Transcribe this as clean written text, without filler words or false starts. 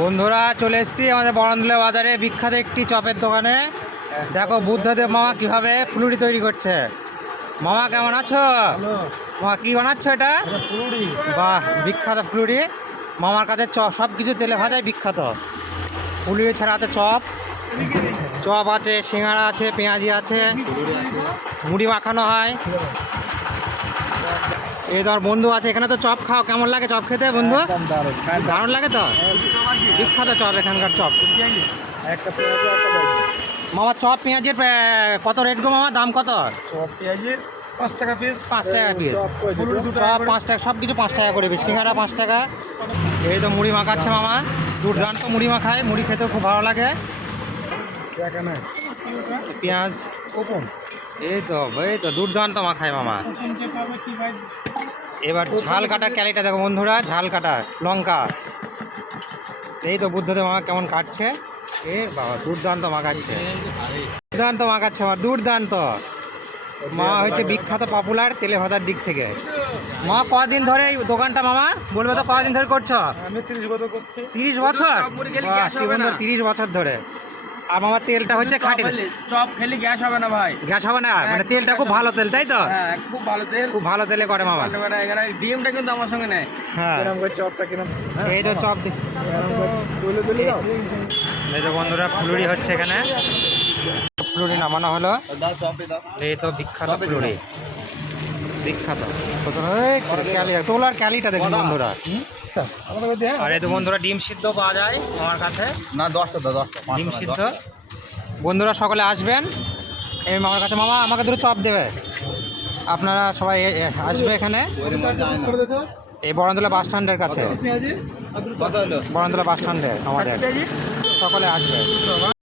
বন্ধুরা চলে এসেছি আমাদের বরন্দুলা বাজারে বিখ্যাত একটি চপের দোকানে। দেখো বুদ্ধদেব মামা কিভাবে ফুলুরি তৈরি করছে। মামা কেমন আছো? মামা কি বানাচ্ছ এটা? বাহ, বিখ্যাত ফুলুরি। মামার কাছে সব কিছু তেলে ভাজায় বিখ্যাত। ফুলুরি ছাড়া আছে চপ, চপ আছে, সিঙ্গাড়া আছে, পেঁয়াজি আছে, মুড়ি মাখানো হয়। এই ধর বন্ধু আছে এখানে, তো চপ খাও, কেমন লাগে চপ খেতে বন্ধু? দারুণ লাগে তো, বিখ্যাত চপ এখানকার চপ। মামা চপ পেঁয়াজের কত রেট গো মামা, দাম কত? চপ পেঁয়াজের 5 টাকা পিস। 5 টাকা পিস, চপ 5 টাকা, সব কিছু 5 টাকা করে, সিঙ্গাড়া 5 টাকা। এই তো মুড়ি মাখাচ্ছে মামা, দুর্দান্ত মুড়ি মাখায়, মুড়ি খেতেও খুব ভালো লাগে। পেঁয়াজ ওপন, এই তো দুর্দান্ত মাখায় মামা। এবার ঝাল কাটার ক্যালিটা দেখো বন্ধুরা, ঝাল কাটা লঙ্কা। এই তো বুদ্ধদেব মামা কেমন কাটছে, এ বাবা দুর্দান্ত মাখাচ্ছে, দুর্দান্ত মাখাচ্ছে আমার, দুর্দান্ত। মামা হচ্ছে বিখ্যাত পপুলার তেলে ভাজার দিক থেকে। মামা কদিন ধরে এই দোকানটা মামা বলবে তো, কদিন ধরে করছো? আমি 30 বছর করছি। 30 বছর? বাহ, কি বন্ধু, 30 বছর ধরে। আর মামার তেলটা হচ্ছে খাঁটি। চপ খেলে গ্যাস হবে না ভাই। গ্যাস হবে না, মানে তেলটা খুব ভালো তেল, তাই তো? হ্যাঁ, খুব ভালো তেল, খুব ভালো তেলে করে মামা। এখানে ডিমটা কিন্তু আমার সঙ্গে নেয়। হ্যাঁ, চপটা কিরম? এই তো চপ এই তো বন্ধুরা ফুলুরি হচ্ছে এখানে, ফুলুরি নামানো হলো। এই তো বিখ্যাত ফুলুরি, বিখ্যাত। তোলার ক্যালিটা দেখুন বন্ধুরা। আর এই তো বন্ধুরা ডিম সিদ্ধ পাওয়া যায় আমার কাছে, না 10টা দাও, 10টা ডিম সিদ্ধ। বন্ধুরা সকলে আসবেন এই মামার কাছে। মামা আমাকে দুটো চপ দেবে, আপনারা সবাই আসবে এখানে, এই বরন্দুলা বাস স্ট্যান্ডের কাছে, বরন্দুলা বাস স্ট্যান্ডে আমাদের। সকলে আসবে।